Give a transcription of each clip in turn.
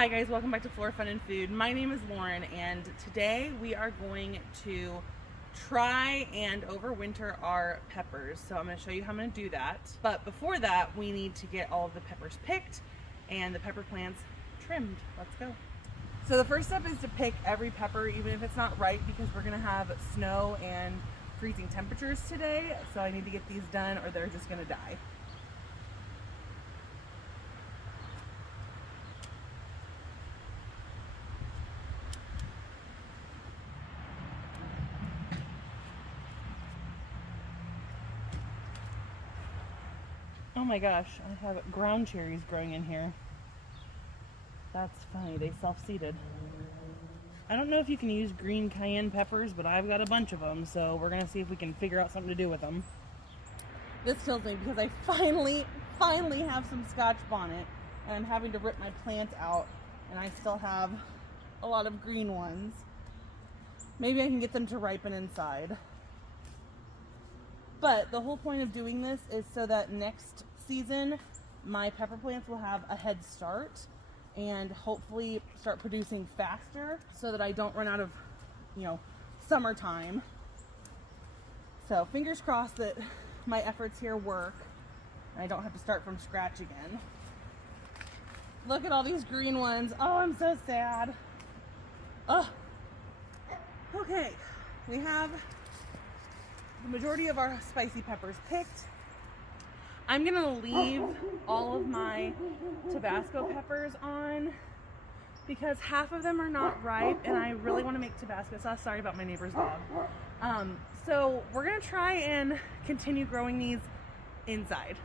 Hi guys, welcome back to Flora Fun and Food. My name is Lauren and today we are going to try and overwinter our peppers. So I'm going to show you how I'm going to do that. But before that, we need to get all of the peppers picked and the pepper plants trimmed. Let's go. So the first step is to pick every pepper, even if it's not ripe, because we're going to have snow and freezing temperatures today. So I need to get these done or they're just going to die. Oh my gosh, I have ground cherries growing in here. That's funny, they self-seeded. I don't know if you can use green cayenne peppers, but I've got a bunch of them, so we're gonna see if we can figure out something to do with them. This kills me because I finally have some Scotch bonnet, and I'm having to rip my plant out, and I still have a lot of green ones. Maybe I can get them to ripen inside. But the whole point of doing this is so that next season my pepper plants will have a head start and hopefully start producing faster so that I don't run out of, summertime. So fingers crossed that my efforts here work and I don't have to start from scratch again. Look at all these green ones. Oh, I'm so sad. Oh. Okay, we have the majority of our spicy peppers picked. I'm gonna leave all of my Tabasco peppers on because half of them are not ripe and I really want to make Tabasco sauce. Sorry about my neighbor's dog. So we're gonna try and continue growing these inside.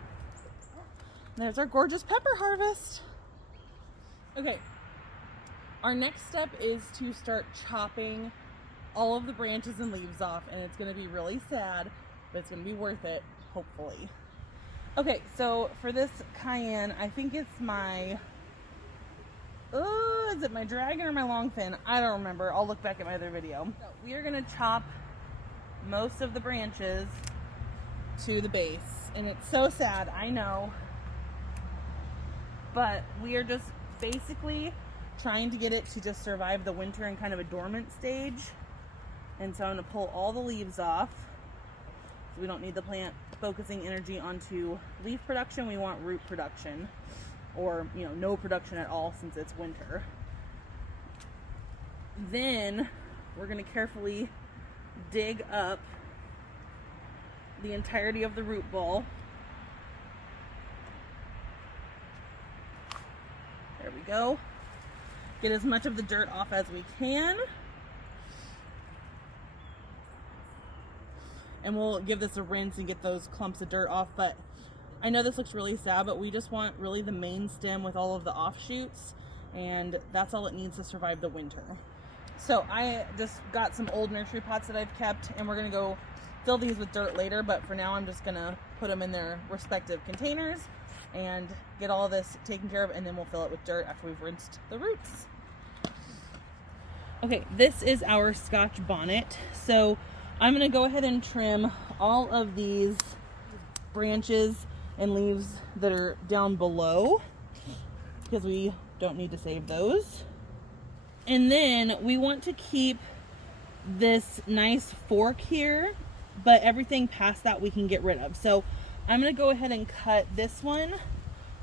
There's our gorgeous pepper harvest. Okay, our next step is to start chopping all of the branches and leaves off, and it's going to be really sad, but it's going to be worth it, hopefully. Okay, so for this cayenne, I think it's my, is it my dragon or my longfin? I don't remember. I'll look back at my other video. So we are going to chop most of the branches to the base, and it's so sad, I know, but we are just basically trying to get it to just survive the winter in kind of a dormant stage. And so I'm going to pull all the leaves off. So we don't need the plant focusing energy onto leaf production. We want root production, or no production at all since it's winter. Then we're going to carefully dig up the entirety of the root ball. There we go. Get as much of the dirt off as we can. And we'll give this a rinse and get those clumps of dirt off. But I know this looks really sad, but we just want really the main stem with all of the offshoots, and that's all it needs to survive the winter. So I just got some old nursery pots that I've kept, and we're gonna go fill these with dirt later, but for now I'm just gonna put them in their respective containers and get all this taken care of, and then we'll fill it with dirt after we've rinsed the roots. Okay, this is our Scotch bonnet. So I'm going to go ahead and trim all of these branches and leaves that are down below because we don't need to save those. And then we want to keep this nice fork here, but everything past that we can get rid of. So I'm going to go ahead and cut this one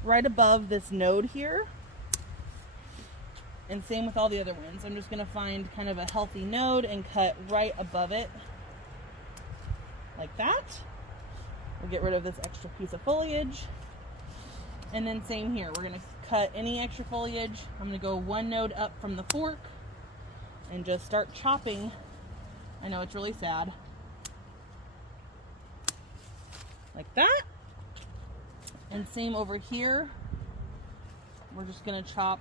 right above this node here. And same with all the other ones. I'm just going to find kind of a healthy node and cut right above it. Like that. We'll get rid of this extra piece of foliage. And then same here. We're going to cut any extra foliage. I'm going to go one node up from the fork and just start chopping. I know it's really sad. Like that. And same over here. We're just going to chop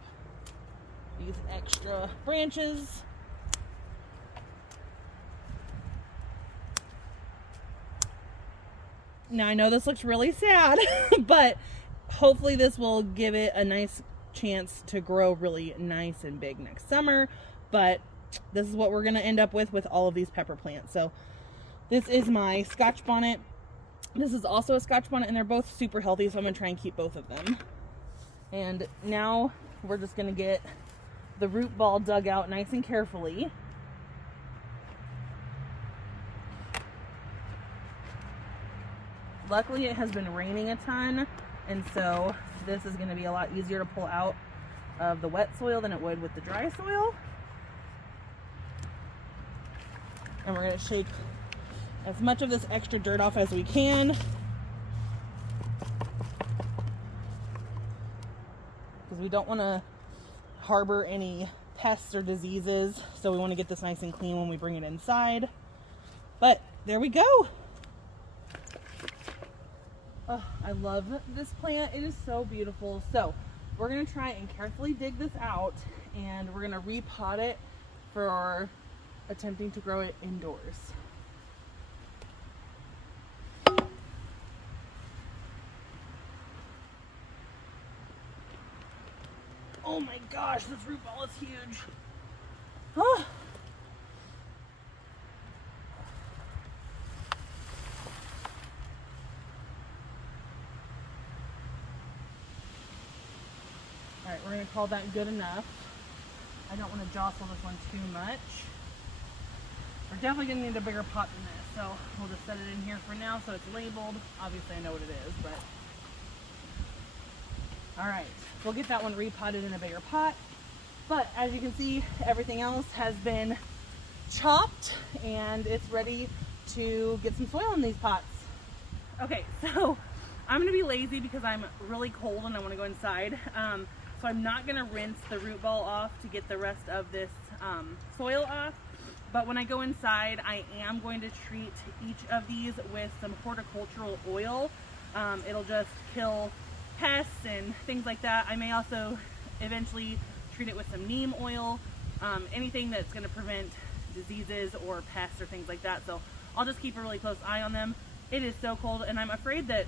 these extra branches. Now I know this looks really sad, but hopefully this will give it a nice chance to grow really nice and big next summer. But this is what we're going to end up with all of these pepper plants. So this is my Scotch bonnet. This is also a Scotch bonnet, and they're both super healthy, so I'm going to try and keep both of them. And now we're just gonna get the root ball dug out nice and carefully. Luckily it has been raining a ton, and so this is gonna be a lot easier to pull out of the wet soil than it would with the dry soil. And we're gonna shake as much of this extra dirt off as we can, because we don't want to harbor any pests or diseases, so we want to get this nice and clean when we bring it inside. But there we go. Oh, I love this plant. It is so beautiful. So we're going to try and carefully dig this out, and we're going to repot it for attempting to grow it indoors. Oh my gosh, this root ball is huge. Oh. All right, we're going to call that good enough. I don't want to jostle this one too much. We're definitely going to need a bigger pot than this, so we'll just set it in here for now so it's labeled. Obviously I know what it is, but... All right, we'll get that one repotted in a bigger pot. But as you can see, everything else has been chopped and it's ready to get some soil in these pots. Okay, so I'm gonna be lazy because I'm really cold and I wanna go inside. So I'm not gonna rinse the root ball off to get the rest of this soil off. But when I go inside, I am going to treat each of these with some horticultural oil. It'll just kill pests and things like that. I may also eventually treat it with some neem oil, anything that's going to prevent diseases or pests or things like that. So I'll just keep a really close eye on them. It is so cold, and I'm afraid that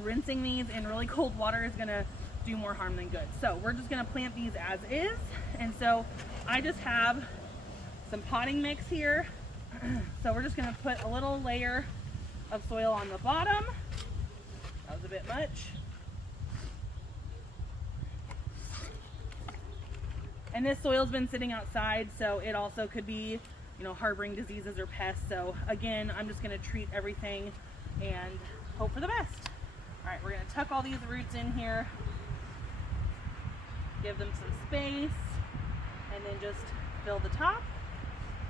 rinsing these in really cold water is going to do more harm than good. So we're just going to plant these as is. And so I just have some potting mix here. So we're just going to put a little layer of soil on the bottom. That was a bit much. And this soil's been sitting outside, so it also could be, you know, harboring diseases or pests. So again, I'm just going to treat everything and hope for the best. All right, we're going to tuck all these roots in here, give them some space, and then just fill the top,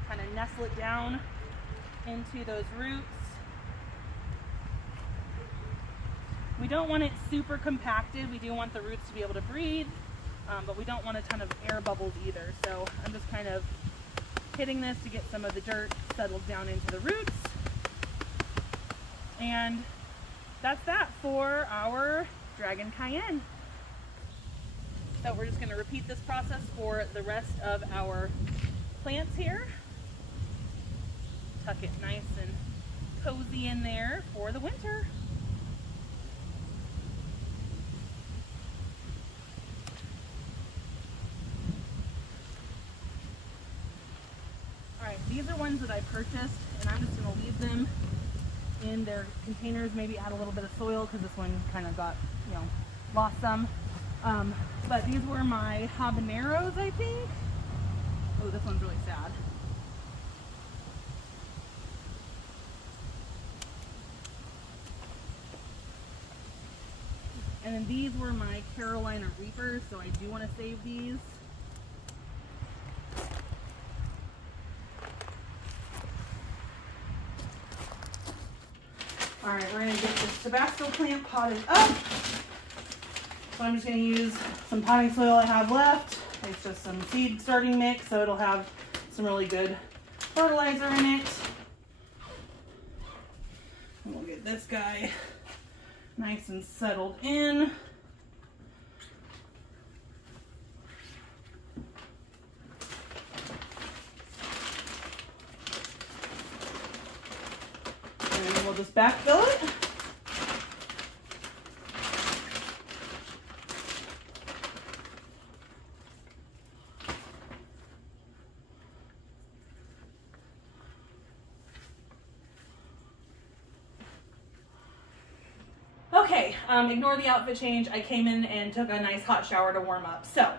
kind of nestle it down into those roots. We don't want it super compacted. We do want the roots to be able to breathe. But we don't want a ton of air bubbles either. So I'm just kind of hitting this to get some of the dirt settled down into the roots. And that's that for our Dragon Cayenne. So we're just going to repeat this process for the rest of our plants here. Tuck it nice and cozy in there for the winter. These are ones that I purchased, and I'm just going to leave them in their containers, maybe add a little bit of soil because this one kind of got, you know, lost some. But these were my habaneros, I think. Oh, this one's really sad. And then these were my Carolina Reapers, so I do want to save these. All right, we're going to get this Tabasco plant potted up. So I'm just going to use some potting soil I have left. It's just some seed starting mix, so it'll have some really good fertilizer in it. And we'll get this guy nice and settled in. And we'll just backfill it. Okay, Ignore the outfit change. I came in and took a nice hot shower to warm up. So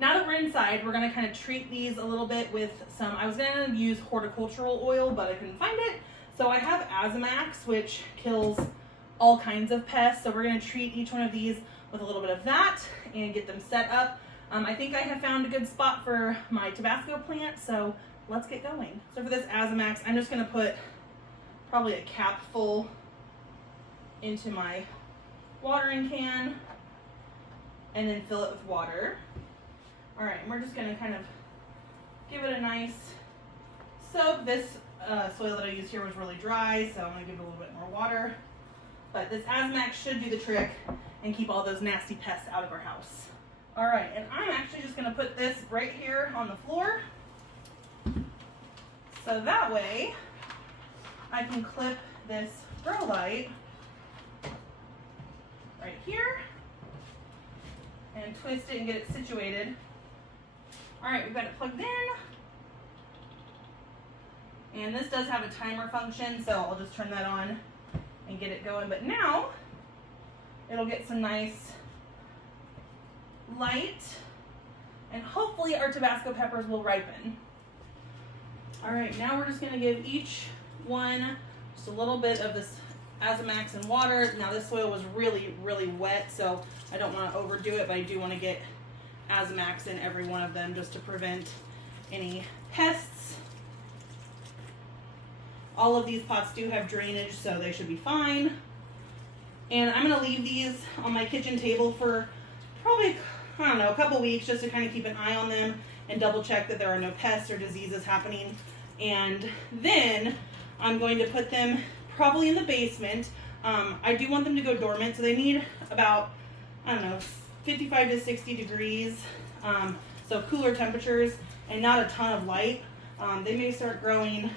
now that we're inside, we're gonna kind of treat these a little bit with some, I was gonna use horticultural oil, but I couldn't find it. So I have Azamax, which kills all kinds of pests. So we're gonna treat each one of these with a little bit of that and get them set up. I think I have found a good spot for my Tabasco plant, so let's get going. So for this Azamax, I'm just gonna put probably a cap full into my watering can and then fill it with water. All right, and we're just gonna kind of give it a nice soak. This soil that I used here was really dry, so I'm gonna give it a little bit more water. But this Azamax should do the trick and keep all those nasty pests out of our house. All right, and I'm actually just gonna put this right here on the floor. So that way I can clip this grow light right here and twist it and get it situated. All right, we've got it plugged in. And this does have a timer function, so I'll just turn that on and get it going. But now it'll get some nice light and hopefully our Tabasco peppers will ripen. All right, now we're just gonna give each one just a little bit of this Azamax and water. Now this soil was really, really wet, so I don't wanna overdo it, but I do wanna get Azamax in every one of them just to prevent any pests. All of these pots do have drainage, so they should be fine. And I'm gonna leave these on my kitchen table for probably, I don't know, a couple weeks just to kind of keep an eye on them and double check that there are no pests or diseases happening. And then I'm going to put them probably in the basement. I do want them to go dormant, so they need about, I don't know, 55 to 60 degrees, so cooler temperatures and not a ton of light. They may start growing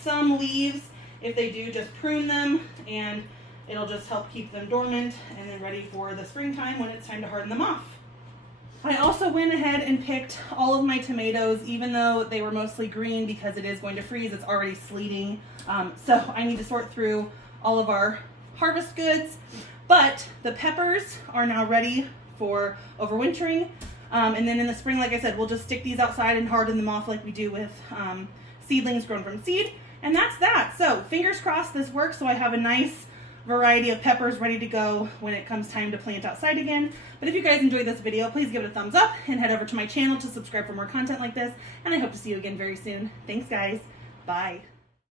some leaves. If they do, just prune them and it'll just help keep them dormant and then ready for the springtime when it's time to harden them off. I also went ahead and picked all of my tomatoes, even though they were mostly green, because it is going to freeze. It's already sleeting. So I need to sort through all of our harvest goods. But the peppers are now ready for overwintering. And then in the spring, like I said, we'll just stick these outside and harden them off like we do with seedlings grown from seed. And that's that. So fingers crossed this works, so I have a nice variety of peppers ready to go when it comes time to plant outside again. But if you guys enjoyed this video, please give it a thumbs up and head over to my channel to subscribe for more content like this. And I hope to see you again very soon. Thanks, guys. Bye.